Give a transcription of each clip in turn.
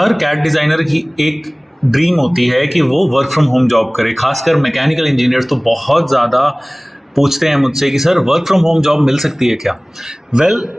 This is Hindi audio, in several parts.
हर कैड डिजाइनर की एक ड्रीम होती है कि वो वर्क फ्रॉम होम जॉब करे। खासकर मैकेनिकल इंजीनियर्स तो बहुत ज़्यादा पूछते हैं मुझसे कि sir work from home job मिल सकती है क्या।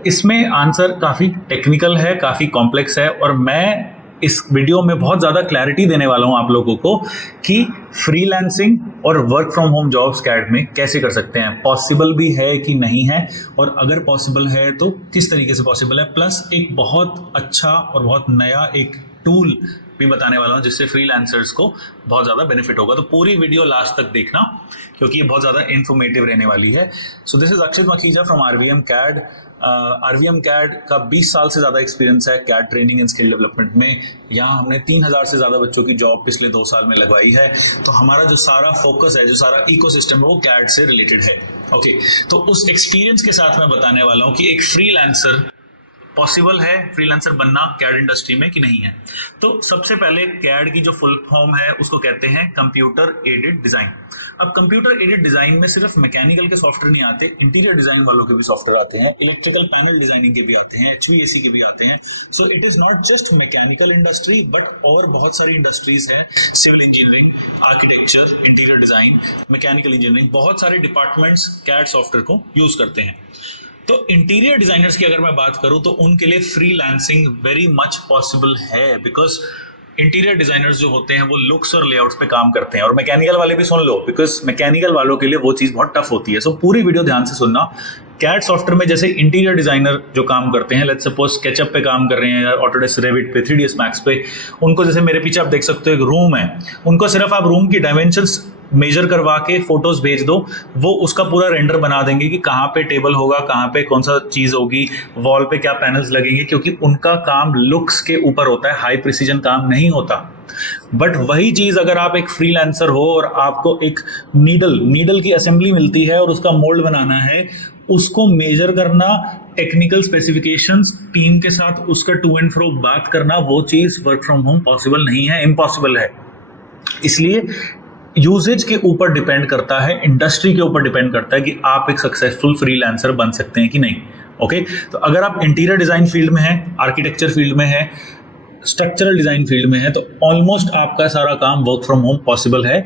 इसमें आंसर काफ़ी टेक्निकल है, काफ़ी कॉम्प्लेक्स है, और मैं इस वीडियो में बहुत ज़्यादा क्लैरिटी देने वाला हूं आप लोगों को कि फ्रीलांसिंग और work from home jobs CAD में कैसे कर सकते हैं, पॉसिबल भी है कि नहीं है, और अगर पॉसिबल है तो किस तरीके से पॉसिबल है। प्लस एक बहुत अच्छा और बहुत नया एक टूल भी बताने वाला हूं जिससे फ्रीलांसर्स को बहुत ज़्यादा बेनिफिट होगा। तो पूरी वीडियो लास्ट तक देखना क्योंकि ये बहुत ज़्यादा इन्फॉर्मेटिव रहने वाली है। So this is Akshit Makhija from RVM CAD. RVM CAD का 20 साल से ज़्यादा एक्सपीरियंस है CAD training and skill development में। यहाँ हमने 3000 से ज़्यादा बच्चों की जॉब पिछले 2 साल में लगवाई है। तो हमारा जो सारा फोकस है, जो सारा इकोसिस्टम है, वो कैड से रिलेटेड है। ओके, तो उस एक्सपीरियंस के साथ मैं बताने वाला हूँ कि एक फ्रीलांसर पॉसिबल है फ्रीलांसर बनना कैड इंडस्ट्री में कि नहीं है। तो सबसे पहले कैड की जो फुल फॉर्म है उसको कहते हैं कंप्यूटर एडेड डिजाइन। अब कंप्यूटर एडेड डिजाइन में सिर्फ मैकेनिकल के सॉफ्टवेयर नहीं आते, इंटीरियर डिजाइन वालों के भी सॉफ्टवेयर आते हैं, इलेक्ट्रिकल पैनल डिजाइनिंग के भी आते हैं, HVAC के भी आते हैं। So it is not just mechanical industry but और बहुत सारी इंडस्ट्रीज हैं, civil engineering, architecture, interior design, mechanical engineering, बहुत सारे डिपार्टमेंट्स कैड सॉफ्टवेयर को यूज करते हैं। तो इंटीरियर डिजाइनर्स की अगर मैं बात करूं तो उनके लिए फ्रीलांसिंग वेरी मच पॉसिबल है, बिकॉज इंटीरियर डिजाइनर्स जो होते हैं वो लुक्स और लेआउट्स पे काम करते हैं। और मैकेनिकल वाले भी सुन लो, बिकॉज मैकेनिकल वालों के लिए वो चीज़ बहुत टफ होती है। सो पूरी वीडियो ध्यान से सुनना। कैड सॉफ्टवेयर में जैसे इंटीरियर डिजाइनर जो काम करते हैं, लेट्स सपोज स्केचअप पे काम कर रहे हैं या ऑटोडेस्क रेविट पे, 3ds मैक्स पे, उनको जैसे मेरे पीछे आप देख सकते हो एक रूम है, उनको सिर्फ आप रूम की डायमेंशंस मेजर करवा के फोटोज भेज दो, वो उसका पूरा रेंडर बना देंगे कि कहाँ पे टेबल होगा, कहाँ पे कौन सा चीज होगी, वॉल पे क्या पैनल्स लगेंगे, क्योंकि उनका काम लुक्स के ऊपर होता है, हाई प्रिसीजन काम नहीं होता। बट वही चीज अगर आप एक फ्रीलांसर हो और आपको एक नीडल की असेंबली मिलती है और उसका मोल्ड बनाना है, उसको मेजर करना, टेक्निकल स्पेसिफिकेशंस, टीम के साथ उसका टू एंड फ्रो बात करना, वो चीज वर्क फ्रॉम होम पॉसिबल नहीं है, इम्पॉसिबल है। इसलिए यूजेज के ऊपर डिपेंड करता है, इंडस्ट्री के ऊपर डिपेंड करता है कि आप एक सक्सेसफुल फ्रीलांसर बन सकते हैं कि नहीं। ओके, तो अगर आप इंटीरियर डिजाइन फील्ड में हैं, आर्किटेक्चर फील्ड में है, स्ट्रक्चरल डिजाइन फील्ड में है, तो ऑलमोस्ट आपका सारा काम वर्क फ्रॉम होम पॉसिबल है।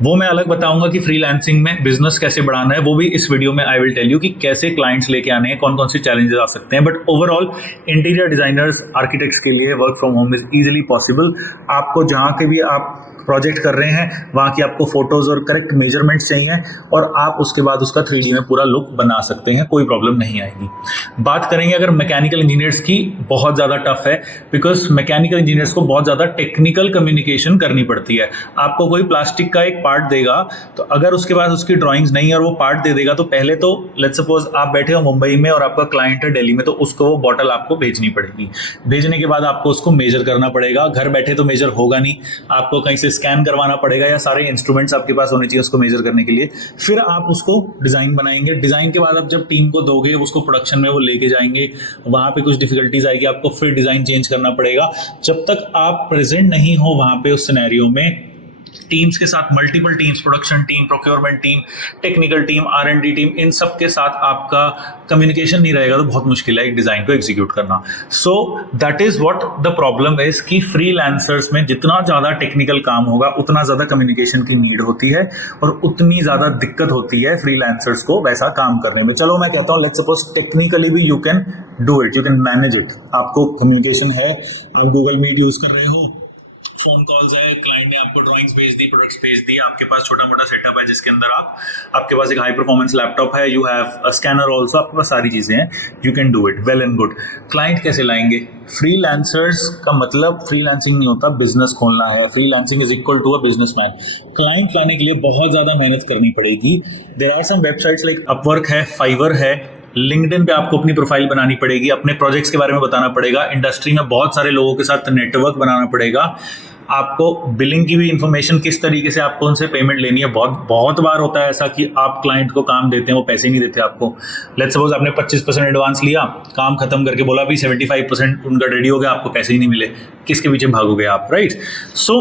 वो मैं अलग बताऊंगा कि फ्रीलांसिंग में बिजनेस कैसे बढ़ाना है, वो भी इस वीडियो में आई विल टेल यू कि कैसे क्लाइंट्स लेके आने हैं, कौन कौन से चैलेंजेस आ सकते हैं। But overall interior designers, architects के लिए work from home is easily possible. आपको जहाँ के भी आप प्रोजेक्ट कर रहे हैं वहाँ की आपको फोटोज और करेक्ट मेजरमेंट्स चाहिए और आप उसके बाद उसका 3D में पूरा लुक बना सकते हैं, कोई प्रॉब्लम नहीं आएगी। बात करेंगे अगर मैकेनिकल इंजीनियर्स की, बहुत ज़्यादा टफ है, बिकॉज मैकेनिकल इंजीनियर्स को बहुत ज़्यादा टेक्निकल कम्युनिकेशन करनी पड़ती है। आपको कोई प्लास्टिक का एक पार्ट देगा, तो अगर उसके बाद उसकी ड्राइंग्स नहीं है और वो पार्ट दे देगा, तो पहले तो लेट्स सपोज आप बैठे हो मुंबई में और आपका क्लाइंट है दिल्ली में, तो उसको वो बॉटल आपको भेजनी पड़ेगी। भेजने के बाद आपको उसको मेजर करना पड़ेगा। घर बैठे तो मेजर होगा नहीं, आपको कहीं से स्कैन करवाना पड़ेगा या सारे इंस्ट्रूमेंट्स आपके पास होने चाहिए उसको मेजर करने के लिए। फिर आप उसको डिजाइन बनाएंगे। डिजाइन के बाद आप जब टीम को दोगे, उसको प्रोडक्शन में वो लेके जाएंगे, वहां पे कुछ डिफिकल्टीज आएगी, आपको फिर डिजाइन चेंज करना पड़ेगा। जब तक आप प्रेजेंट नहीं हो वहां पे उस सिनेरियो में, टीम्स के साथ, multiple teams, production team, procurement team, technical team, R&D team, इन सब के साथ आपका कम्युनिकेशन नहीं रहेगा तो बहुत मुश्किल है एक डिजाइन को एग्जीक्यूट करना। So that is what the problem is कि फ्रीलांसर्स में जितना ज्यादा टेक्निकल काम होगा उतना ज्यादा कम्युनिकेशन की नीड होती है और उतनी ज्यादा दिक्कत होती है फ्रीलांसर्स को वैसा काम करने में। चलो मैं कहता हूँ लेट्स सपोज टेक्निकली भी you can do it, you can manage it. आपको कम्युनिकेशन है, आप गूगल मीट यूज कर रहे हो, फोन कॉल्स है, क्लाइंट ने आपको ड्राइंग्स भेज दी, प्रोडक्ट्स भेज दी, आपके पास छोटा मोटा सेटअप है जिसके अंदर आपके पास एक हाई परफॉर्मेंस लैपटॉप है, you have a scanner also, आपके पास सारी चीजें हैं, you can do it well and good. Client कैसे लाएंगे? फ्रीलांसर्स का मतलब फ्रीलांसिंग नहीं होता बिजनेस खोलना है। Freelancing is equal to a businessman. Client लाने के लिए बहुत ज्यादा मेहनत करनी पड़ेगी। There are some websites like Upwork है, फाइवर है, लिंक्डइन पे आपको अपनी प्रोफाइल बनानी पड़ेगी, अपने प्रोजेक्ट्स के बारे में बताना पड़ेगा, इंडस्ट्री में बहुत सारे लोगों के साथ नेटवर्क बनाना पड़ेगा, आपको बिलिंग की भी इंफॉर्मेशन, किस तरीके से आपको उनसे पेमेंट लेनी है। बहुत बार होता है ऐसा कि आप क्लाइंट को काम देते हैं, वो पैसे नहीं देते आपको। लेट्स सपोज आपने 25% एडवांस लिया, काम खत्म करके बोला भी 75% उनका रेडी हो गया, आपको पैसे ही नहीं मिले, किसके पीछे भागोगे आप, राइट? सो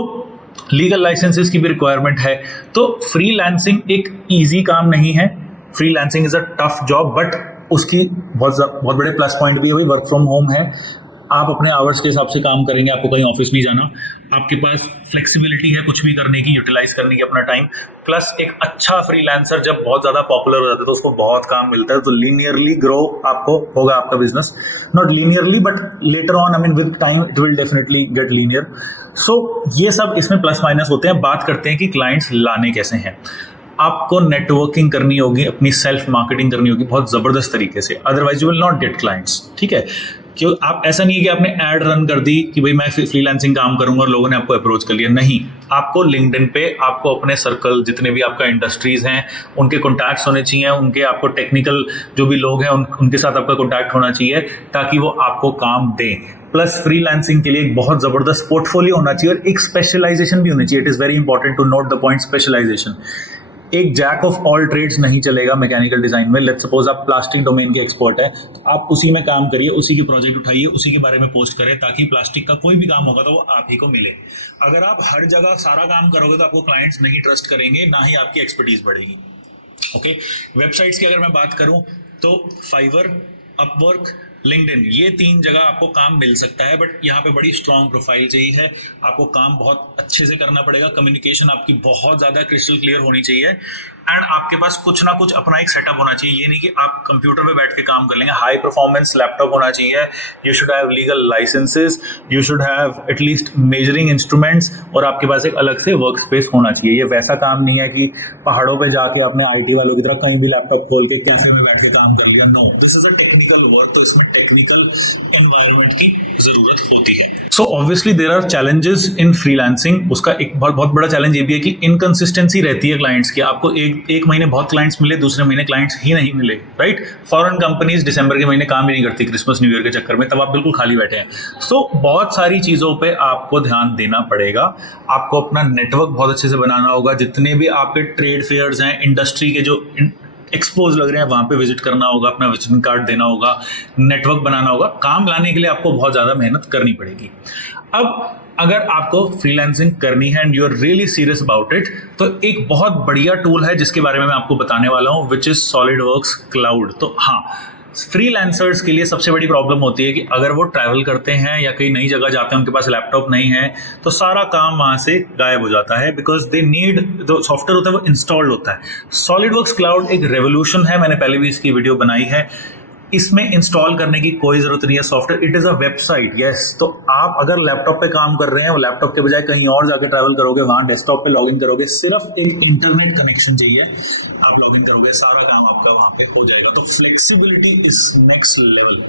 लीगल लाइसेंसेस की भी रिक्वायरमेंट है। तो फ्रीलांसिंग एक ईजी काम नहीं है, freelancing is a tough job, but उसकी बहुत बड़े प्लस पॉइंट भी है, वही वर्क फ्रॉम होम है। आप अपने आवर्स के हिसाब से काम करेंगे, आपको कहीं ऑफिस नहीं जाना, आपके पास फ्लेक्सिबिलिटी है कुछ भी करने की, यूटिलाइज करने की अपना टाइम, प्लस एक अच्छा फ्रीलांसर जब बहुत ज़्यादा पॉपुलर हो जाता है तो उसको बहुत काम मिलता है, तो लीनियरली ग्रो आपको होगा आपका business, not linearly but later on, I mean with time it will definitely get linear. So ये सब इसमें प्लस माइनस होते हैं। बात करते हैं कि क्लाइंट्स लाने कैसे हैं। आपको नेटवर्किंग करनी होगी, अपनी सेल्फ मार्केटिंग करनी होगी बहुत ज़बरदस्त तरीके से, otherwise you will not gate clients. ठीक है, क्यों आप ऐसा नहीं है कि आपने ऐड रन कर दी कि भाई मैं फ्रीलांसिंग काम करूंगा और लोगों ने आपको अप्रोच कर लिया, नहीं। आपको लिंक्डइन पे आपको अपने सर्कल जितने भी आपका इंडस्ट्रीज हैं उनके कॉन्टैक्ट्स होने चाहिए, उनके आपको टेक्निकल जो भी लोग हैं उनके साथ आपका कॉन्टैक्ट होना चाहिए ताकि वो आपको काम दें। प्लस फ्रीलांसिंग के लिए एक बहुत ज़बरदस्त पोर्टफोलियो होना चाहिए और एक स्पेशलाइजेशन भी होनी चाहिए। It is very important to note the point, specialisation. एक जैक ऑफ ऑल ट्रेड्स नहीं चलेगा मैकेनिकल डिजाइन में। लेट्स सपोज आप प्लास्टिक डोमेन के एक्सपर्ट है, तो आप उसी में काम करिए, उसी की प्रोजेक्ट उठाइए, उसी के बारे में पोस्ट करें ताकि प्लास्टिक का कोई भी काम होगा तो वो आप ही को मिले। अगर आप हर जगह सारा काम करोगे तो आपको क्लाइंट्स नहीं ट्रस्ट करेंगे, ना ही आपकी एक्सपर्टीज बढ़ेगी। ओके, वेबसाइट्स की अगर मैं बात करूं तो फाइवर, अपवर्क, लिंक्डइन, ये 3 जगह आपको काम मिल सकता है, बट यहाँ पे बड़ी स्ट्रॉन्ग प्रोफाइल चाहिए है। आपको काम बहुत अच्छे से करना पड़ेगा, कम्युनिकेशन आपकी बहुत ज़्यादा क्रिस्टल क्लियर होनी चाहिए, एंड आपके पास कुछ ना कुछ अपना एक सेटअप होना चाहिए। ये नहीं कि आप कंप्यूटर पे बैठ के काम कर लेंगे, हाई परफॉर्मेंस लैपटॉप होना चाहिए। You should have legal licences, you should have at least measuring instruments, और आपके पास एक अलग से वर्क स्पेस होना चाहिए। ये वैसा काम नहीं है कि पहाड़ों पे जाके आपने IT वालों की तरह कहीं भी लैपटॉप खोल के कैफे में बैठ के काम कर लिया। No, this is a technical work, तो इसमें टेक्निकल एनवायरनमेंट की जरूरत होती है। So obviously there are challenges in freelancing. उसका एक बहुत बड़ा चैलेंज ये भी है कि इनकंसिस्टेंसी रहती है क्लाइंट्स की। आपको एक महीने बहुत क्लाइंट्स मिले, दूसरे महीने क्लाइंट्स ही नहीं मिले, राइट। फॉरेन कंपनीज दिसंबर के महीने काम ही नहीं करती क्रिसमस न्यू ईयर के चक्कर में, तब आप बिल्कुल खाली बैठे हैं। सो बहुत सारी चीज़ों पे आपको ध्यान देना पड़ेगा। आपको अपना नेटवर्क बहुत अच्छे से बनाना होगा। जितने भी आपके ट्रेड फेयर्स हैं, इंडस्ट्री के जो एक्सपोज लग रहे हैं, वहाँ पे विजिट करना होगा, अपना विजिटिंग कार्ड देना होगा, नेटवर्क बनाना होगा। काम लाने के लिए आपको बहुत ज़्यादा मेहनत करनी पड़ेगी। अब अगर आपको फ्रीलांसिंग करनी है and you are really serious about it, तो एक बहुत बढ़िया टूल है जिसके बारे में मैं आपको बताने वाला हूँ, विच इज सॉलिडवर्क्स क्लाउड। तो हाँ, फ्रीलांसर्स के लिए सबसे बड़ी प्रॉब्लम होती है कि अगर वो ट्रैवल करते हैं या कहीं नई जगह जाते हैं, उनके पास लैपटॉप नहीं है, तो सारा काम वहाँ से गायब हो जाता है, बिकॉज दे नीड, जो सॉफ्टवेयर होता है वो इंस्टॉल्ड होता है। सॉलिडवर्क्स क्लाउड एक रेवोल्यूशन है, मैंने पहले भी इसकी वीडियो बनाई है। इसमें इंस्टॉल करने की कोई जरूरत नहीं है software, it is a website. Yes, तो आप अगर लैपटॉप पे काम कर रहे हैं, वो लैपटॉप के बजाय कहीं और जाके ट्रैवल करोगे, वहां डेस्कटॉप पे लॉगिन करोगे, सिर्फ एक इंटरनेट कनेक्शन चाहिए, आप लॉगिन करोगे, सारा काम आपका वहां पे हो जाएगा। तो फ्लेक्सिबिलिटी इज नेक्स्ट लेवल।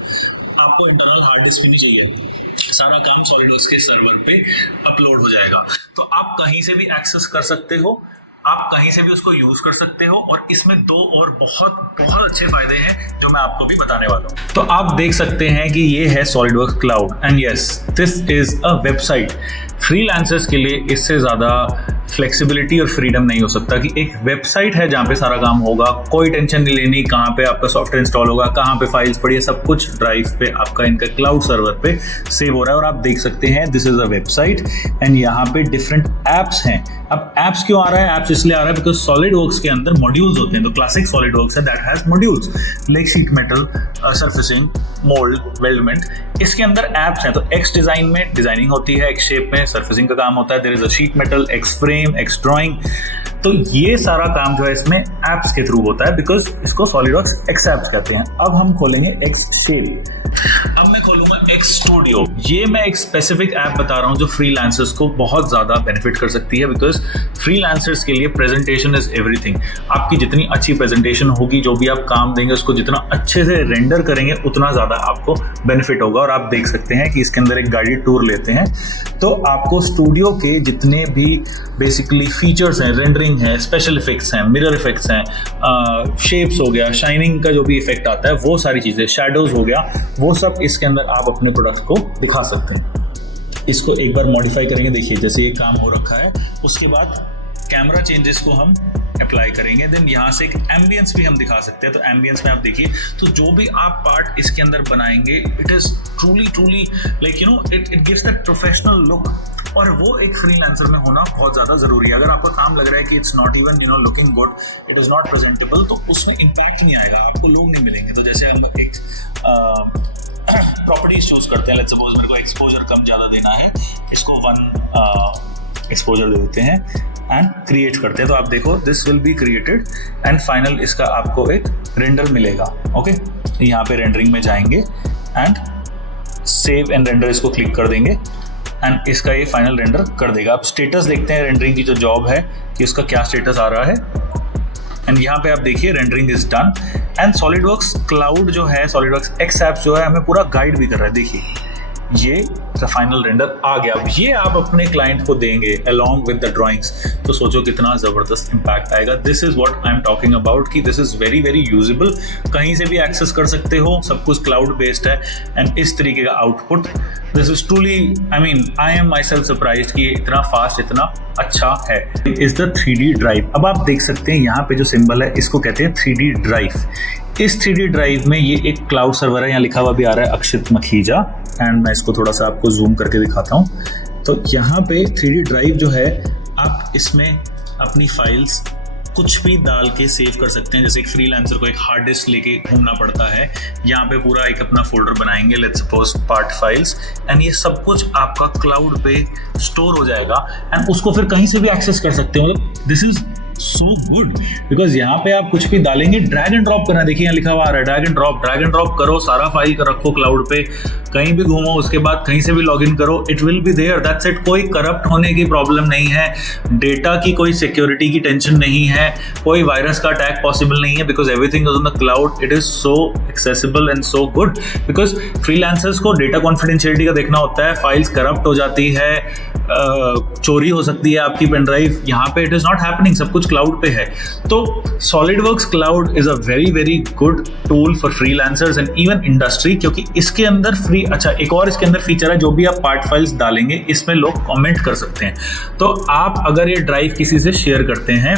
आपको इंटरनल हार्ड डिस्क भी नहीं चाहिए, सारा काम सॉलिडवर्क्स के सर्वर पे अपलोड हो जाएगा। तो आप कहीं से भी एक्सेस कर सकते हो, आप कहीं से भी उसको यूज कर सकते हो, और इसमें 2 और बहुत अच्छे फायदे हैं जो मैं आपको भी बताने वाला हूँ। तो आप देख सकते हैं कि ये है SolidWorks cloud, and yes, this is a website. Freelancers के लिए इससे ज़्यादा फ्लेक्सिबिलिटी और फ्रीडम नहीं हो सकता कि एक वेबसाइट है जहाँ पे सारा काम होगा, कोई टेंशन नहीं लेनी कहाँ पे आपका सॉफ्टवेयर इंस्टॉल होगा, कहाँ पे फाइल्स पड़ी है, सब कुछ ड्राइव पे आपका इनका क्लाउड सर्वर पे सेव हो रहा है। और आप देख सकते हैं this is a website, and यहाँ पे डिफरेंट एप्स हैं। अब एप्स क्यों आ रहा है? एप्स इसलिए आ रहा है बिकॉज सॉलिडवर्क्स के अंदर मॉड्यूल्स होते हैं। तो क्लासिक सॉलिडवर्क्स है that has modules like sheet metal, surfacing, mould, weldment. इसके अंदर एप्स हैं। तो एक्स डिजाइन में डिजाइनिंग होती है, एक्स शेप में सर्फेसिंग का काम होता है, there is a sheet metal, X frame, X drawing. तो ये सारा काम जो है इसमें एप्स के थ्रू होता है, बिकॉज इसको सॉलिडवर्क्स एक्स एप्स कहते हैं। अब हम खोलेंगे एक्स शेप, अब मैं खोलूंगा एक्स स्टूडियो। ये मैं एक स्पेसिफिक ऐप बता रहा हूँ जो फ्रीलांसर्स को बहुत ज़्यादा बेनिफिट कर सकती है, बिकॉज फ्रीलांसर्स के लिए प्रेजेंटेशन इज एवरीथिंग। आपकी जितनी अच्छी प्रेजेंटेशन होगी, जो भी आप काम देंगे उसको जितना अच्छे से रेंडर करेंगे, उतना ज़्यादा आपको बेनिफिट होगा। और आप देख सकते हैं कि इसके अंदर एक गाइडेड टूर लेते हैं, तो आपको स्टूडियो के जितने भी बेसिकली फीचर्स हैं, रेंडरिंग है, स्पेशल इफेक्ट्स हैं, मिरर इफेक्ट्स हैं, शेप्स हो गया, शाइनिंग का जो भी इफेक्ट आता है, वो सारी चीज़ें, शैडोज हो गया, वो सब इसके अंदर आप अपने प्रोडक्ट को दिखा सकते हैं। इसको एक बार मॉडिफाई करेंगे, देखिए जैसे ये काम हो रखा है, उसके बाद कैमरा चेंजेस को हम अप्लाई करेंगे, देन यहाँ से एक एम्बियंस भी हम दिखा सकते हैं। तो एम्बियंस में आप देखिए, तो जो भी आप पार्ट इसके अंदर बनाएंगे, it is truly like it gives that professional look. और वो एक फ्रीलांसर में होना बहुत ज़्यादा ज़रूरी है। अगर आपका काम लग रहा है कि it's not even looking good, it is not presentable, तो उसमें इम्पैक्ट नहीं आएगा, आपको लोग नहीं मिलेंगे। तो जैसे हम एक प्रॉपर्टीज चूज करते हैं। लेट्स सपोज मेरे को एक्सपोजर कम ज़्यादा देना है, इसको 1 एक्सपोजर दे देते हैं एंड क्रिएट करते हैं। तो आप देखो this will be created and final इसका आपको एक रेंडर मिलेगा। ओके, यहाँ पे रेंडरिंग में जाएंगे एंड सेव एंड रेंडर इसको क्लिक कर देंगे एंड इसका ये फाइनल रेंडर कर देगा। आप स्टेटस देखते हैं रेंडरिंग की जो जॉब है कि उसका क्या स्टेटस आ रहा है एंड यहाँ पे आप देखिए rendering is done and SolidWorks cloud जो है, सॉलिडवर्क्स एक्स ऐप्स जो है हमें पूरा गाइड भी कर रहा है। देखिए ये फाइनल रेंडर आ गया। अब ये आप अपने क्लाइंट को देंगे अलॉन्ग विद द ड्राइंग्स, तो सोचो कितना ज़बरदस्त इम्पैक्ट आएगा। This is what I am talking about कि this is very very usable, कहीं से भी एक्सेस कर सकते हो, सब कुछ क्लाउड बेस्ड है एंड इस तरीके का output, this is truly, I am my self surprised कि इतना फास्ट, इतना अच्छा है। Is the 3D drive. अब आप देख सकते हैं यहाँ पे जो सिंबल है इसको कहते हैं 3D ड्राइव। इस 3D ड्राइव में ये एक क्लाउड सर्वर है, यहाँ लिखा हुआ भी आ रहा है अक्षित मखीजा एंड मैं इसको थोड़ा सा आपको जूम करके दिखाता हूँ। तो यहाँ पे 3D ड्राइव जो है आप इसमें अपनी फाइल्स कुछ भी डाल के सेव कर सकते हैं। जैसे एक फ्रीलांसर को एक हार्ड डिस्क लेके घूमना पड़ता है, यहाँ पे पूरा एक अपना फोल्डर बनाएंगे, let's suppose part files, and ये सब कुछ आपका क्लाउड पे स्टोर हो जाएगा एंड उसको फिर कहीं से भी एक्सेस कर सकते हैं। मतलब this is so good because यहाँ पे आप कुछ भी डालेंगे, ड्रैग एंड ड्रॉप करना, देखिए यहाँ लिखा हुआ आ रहा है ड्रैग एंड ड्रॉप करो, सारा फाइल का रखो क्लाउड पे, कहीं भी घूमो, उसके बाद कहीं से भी लॉग इन करो, it will be there, that's it. कोई करप्ट होने की प्रॉब्लम नहीं है, डेटा की कोई सिक्योरिटी की टेंशन नहीं है, कोई वायरस का अटैक पॉसिबल नहीं है because everything is on the cloud. It is so accessible and so good because freelancers को डेटा कॉन्फिडेंशियलिटी का देखना होता है, फाइल्स करप्ट हो जाती है, चोरी हो सकती है आपकी पेन ड्राइव, यहाँ पे इट इज नॉट हैपनिंग, सब कुछ क्लाउड पे है। तो SolidWorks cloud is a very very good tool for freelancers and even industry, क्योंकि इसके अंदर अच्छा एक और इसके अंदर फीचर है, जो भी आप पार्ट फाइल्स डालेंगे इसमें लोग कमेंट कर सकते हैं। तो आप अगर ये ड्राइव किसी से शेयर करते हैं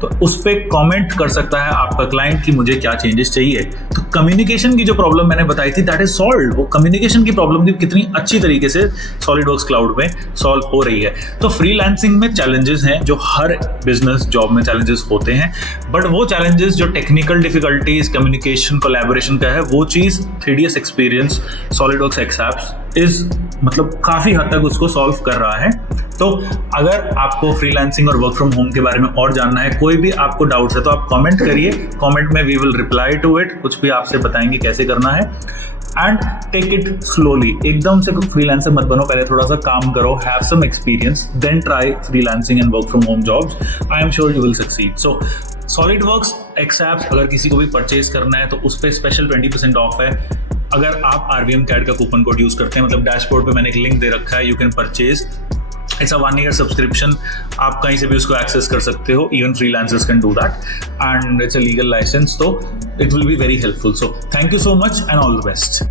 तो उस पर कमेंट कर सकता है आपका क्लाइंट कि मुझे क्या चेंजेस चाहिए। तो कम्युनिकेशन की जो प्रॉब्लम मैंने बताई थी दैट इज सॉल्व्ड। वो कम्युनिकेशन की प्रॉब्लम भी कितनी अच्छी तरीके से सॉलिडवर्क्स क्लाउड में सॉल्व हो रही है। तो फ्रीलांसिंग में चैलेंजेस हैं जो हर बिजनेस जॉब में चैलेंजेस होते हैं, बट वो चैलेंजेस जो टेक्निकल डिफिकल्टीज, कम्युनिकेशन, कोलैबोरेशन का है, वो चीज़ 3ds experience SolidWorks X apps is मतलब काफ़ी हद तक उसको सॉल्व कर रहा है। तो अगर आपको फ्रीलांसिंग और वर्क फ्रॉम होम के बारे में और जानना है, कोई भी आपको डाउट्स है तो आप कमेंट करिए, कमेंट में we will reply to it, कुछ भी आपसे बताएंगे कैसे करना है। एंड टेक इट स्लोली, एकदम से फ्रीलांसर मत बनो, पहले थोड़ा सा काम करो, have some experience, then try freelancing and work from home jobs. I am sure you will succeed. So SolidWorks X apps अगर किसी को भी परचेज करना है तो उस पर स्पेशल 20% ऑफ है अगर आप RVM CAD का कूपन कोड यूज करते हैं। मतलब डैशबोर्ड पे मैंने एक लिंक दे रखा है, you can purchase, it's a 1 year subscription, आप कहीं से भी उसको एक्सेस कर सकते हो, even freelancers can do that and it's a legal licence, तो it will be very helpful. So thank you so much and all the best.